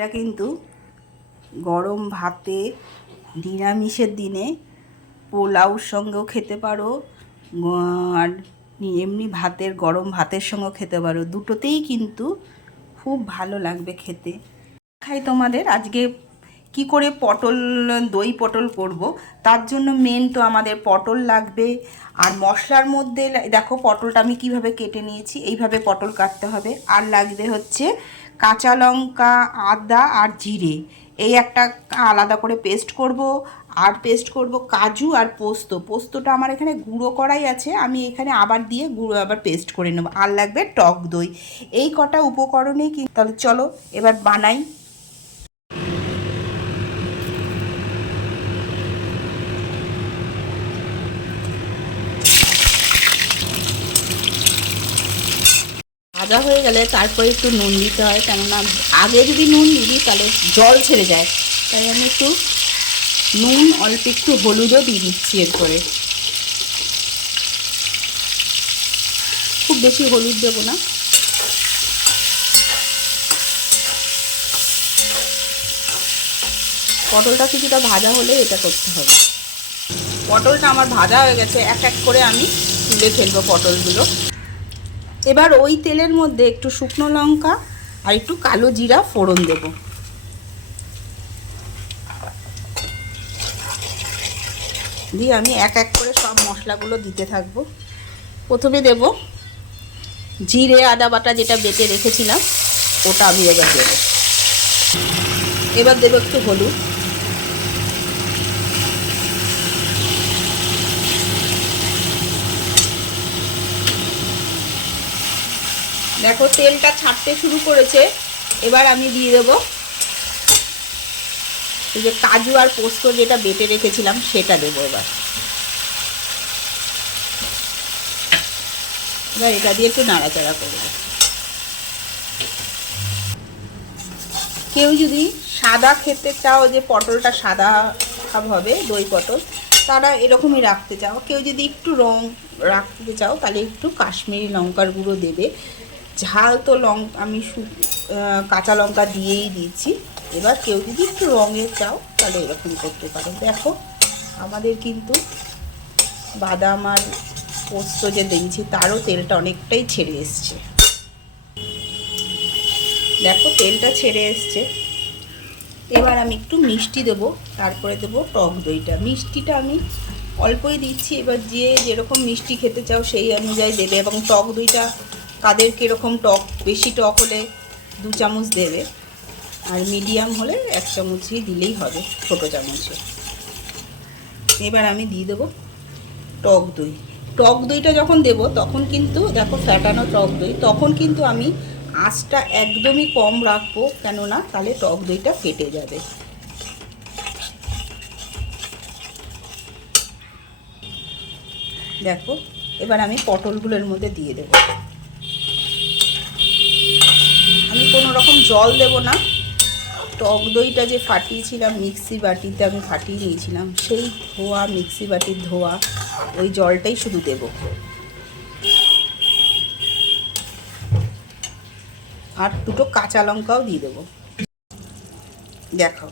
এটা কিন্তু গরম ভাতে, নিরামিষের দিনে পোলাওর সঙ্গেও খেতে পারো, আর এমনি ভাতের গরম ভাতের সঙ্গেও খেতে পারো, দুটোতেই কিন্তু খুব ভালো লাগবে খেতে। খাই তোমাদের আজকে কি করে দই পটল করব। তার জন্য মেন তো আমাদের পটল লাগবে। আর মশলার মধ্যে দেখো পটলটা আমি কিভাবে কেটে নিয়েছি, এইভাবে পটল কাটতে হবে। আর লাগবে হচ্ছে কাঁচা লঙ্কা, আদা আর জিরে, এই একটা আলাদা করে পেস্ট করব। আর পেস্ট করব কাজু আর পোস্তটা আমার এখানে গুঁড়ো করাই আছে, আমি এখানে আবার দিয়ে গুঁড়ো আবার পেস্ট করে নেব। আর লাগবে টক দই। এই কটা উপকরণেই কি, তাহলে চলো এবার বানাই। ভাজা হয়ে গেলে তারপরে একটু নুন দিতে হয়, কেননা আগে যদি নুন দিই তাহলে জল ছেড়ে যায়। তাই আমি একটু নুন, অল্প একটু হলুদও দিয়ে দিচ্ছি এরপরে। খুব বেশি হলুদ দেবো না। পটলটা কিছুটা ভাজা হলে এটা করতে হবে। পটলটা আমার ভাজা হয়ে গেছে, এক এক করে আমি তুলে ফেলবো পটলগুলো। এবার ওই তেলের মধ্যে একটু শুকনো লঙ্কা আর একটু কালো জিরা ফোড়ন দেব। দিয়ে আমি এক এক করে সব মশলাগুলো দিতে থাকবো। প্রথমে দেব জিরে আদা বাটা, যেটা বেটে রেখেছিলাম ওটা আমি এবার দেবো। এবার দেবো একটু হলুদ, দেখো তেলটা ছাড়তে শুরু করেছে। এবার আমি দিয়ে দেবো এই যে কাজু আর পোস্ত যেটা বেটে রেখেছিলাম সেটা দেবো। এবার এটা দিয়ে একটু নাড়াচাড়া করবো। কেউ যদি সাদা খেতে চাও, যে পটলটা সাদা হবে দই পটল, তারা এরকমই রাখতে চাও। কেউ যদি একটু রং রাখতে চাও তাহলে একটু কাশ্মীরি লঙ্কার গুঁড়ো দেবে। ঝাল তো আমি কাঁচা লঙ্কা দিয়েই দিচ্ছি। এবার কেউ যদি একটু রঙের চাও তাহলে এরকম করতে পারো। দেখো আমাদের কিন্তু বাদাম আর পোস্ত যে দিয়েছি তারও তেলটা অনেকটাই ছেড়ে এসছে। দেখো তেলটা ছেড়ে এসছে। এবার আমি একটু মিষ্টি দেবো, তারপরে দেবো টক দইটা। মিষ্টিটা আমি অল্পই দিচ্ছি, এবার যে যেরকম মিষ্টি খেতে চাও সেই অনুযায়ী দেবে। এবং টক দইটা কাদের কীরকম টক, বেশি টক হলে 2 চামচ দেবে, আর মিডিয়াম হলে 1 চামচই দিলেই হবে, ছোটো চামচে। এবার আমি দিয়ে দেবো টক দই। টক দইটা যখন দেবো তখন কিন্তু দেখো ফ্যাটানো টক দই, তখন কিন্তু আমি আঁচটা একদমই কম রাখবো, কেননা তাহলে টক দইটা ফেটে যাবে। দেখো এবার আমি পটলগুলোর মধ্যে দিয়ে দেবো। আমি কোনো রকম জল দেব না। টক দইটা যে ফাটিয়েছিলাম মিক্সি বাটিতে, আমি ফাটিয়ে নিয়েছিলাম, সেই ধোয়া মিক্সি বাটির ধোয়া ওই জলটাই শুধু দেব। আর 2টো কাঁচা লঙ্কাও দিয়ে দেবো। দেখো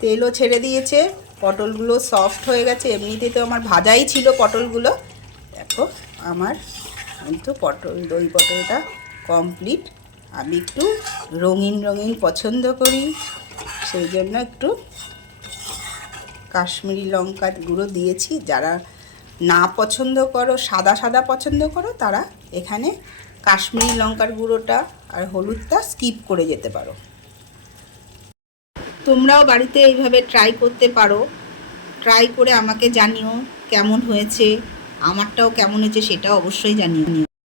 তেলও ছেড়ে দিয়েছে, পটলগুলো সফট হয়ে গেছে। এমনিতে তো আমার ভাজাই ছিল পটলগুলো। দেখো আমার কিন্তু দই পটলটা কমপ্লিট। আমি একটু রঙিন রঙিন পছন্দ করি, সেই জন্য একটু কাশ্মীরি লঙ্কার গুঁড়ো দিয়েছি। যারা না পছন্দ করো, সাদা সাদা পছন্দ করো, তারা এখানে কাশ্মীরি লঙ্কার গুঁড়োটা আর হলুদটা স্কিপ করে যেতে পারো। তোমরাও বাড়িতে এইভাবে ট্রাই করতে পারো। ট্রাই করে আমাকে জানিও কেমন হয়েছে, আমারটাও কেমন হয়েছে সেটাও অবশ্যই জানিও।